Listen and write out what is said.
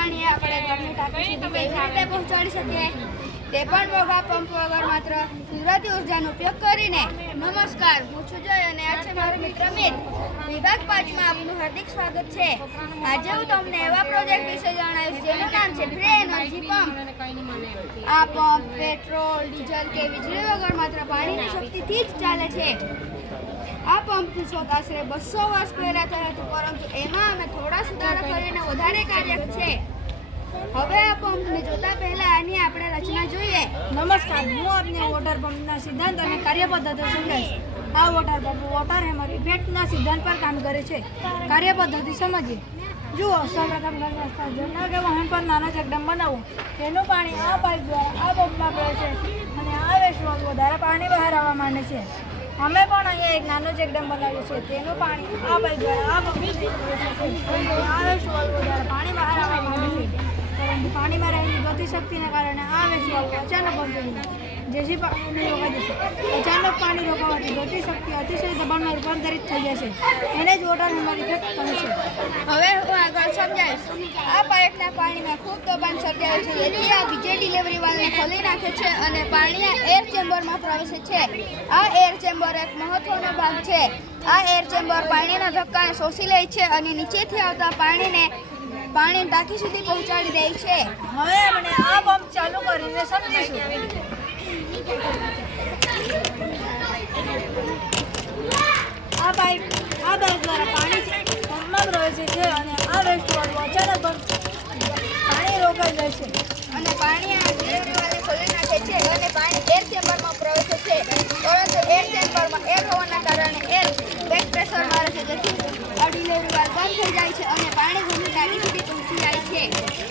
પાણી આપણે ઘરની ટાંકી સુધી કેવી રીતે પહોંચાડી શકીએ? તે પણ મોગા પંપ વગર માત્ર કુદરતી ઉર્જાનો ઉપયોગ કરીને. નમસ્કાર, હું છું જય અને આ છે મારો મિત્ર મિત. વિભાગ પાંચમાં આપનું હાર્દિક સ્વાગત છે. આજે હું તમને એવા પ્રોજેક્ટ વિશે જણાવીશ જેનું નામ છે ફ્રી એનર્જી પંપ. આ પંપ, પેટ્રોલ, ડીઝલ કે વીજળી વગર માત્ર પાણીની શક્તિથી જ ચાલે છે. આ પંપનું શોધ આશરે બસો વર્ષ પહેલા થયું હતું, પરંતુ એમાં અમે થોડા સુધારા કરીને વધારે કાર્ય છે. હવે આ પંપને જોતા પહેલા આની આપણે રચના જોઈએ. નમસ્કાર, હું આપને વોટર પંપના સિદ્ધાંત અને કાર્યપદ્ધતિ સમજાવીશ. આ વોટર પંપ વોટર હેમર ઇફેક્ટના સિદ્ધાંત પર કામ કરે છે. કાર્યપદ્ધતિ સમજીએ. જુઓ, સૌપ્રથમ ઘરના સ્થાન કે વાહન પર નાના ચકડમ બનાવો. તેનું પાણી આ પાઇપ દ્વારા આ પંપમાં પડે છે અને આ વેસ્ટ વધારે પાણી આવવા માંડે છે. અમે પણ અહીંયા એક નાનો ચેકડેમ બનાવ્યું છે. તેનું પાણી આ ભાઈ દ્વારા આ અને આ વેસ્ટ દ્વારા પાણી બહાર આવવા માંડે છે. પરંતુ પાણીમાં રહેલી ગતિશક્તિને કારણે આ વેસ્ટ અચાનક પહોંચી જેથી પાણી રોકાઈ જશે. અચાનક પાણી રોકાવાથી ગતિશક્તિ અતિશય દબાણમાં રૂપાંતરિત થઈ જશે એને જ વોટર હેમર ઇફેક્ટ કહે છે. હવે આ પાઇપના પાણીમાં ખૂબ દબાણ છે. આ વીજળી ડિલિવરી વાલને ખોલી નાખે છે અને પાણી એર ચેમ્બરમાં પ્રવેશે છે. આ એર ચેમ્બર એક મહત્વનો ભાગ છે. આ એર ચેમ્બર પાણીના ધક્કાને શોષી લે છે અને નીચેથી આવતા પાણીને પાણી ટાંકી સુધી પહોંચાડી દે છે. હવે આ પંપ ચાલુ કરીને સમજીશું. છે. અને પાણી ભૂમિ ડાબી સુધી પહોંચી જાય છે.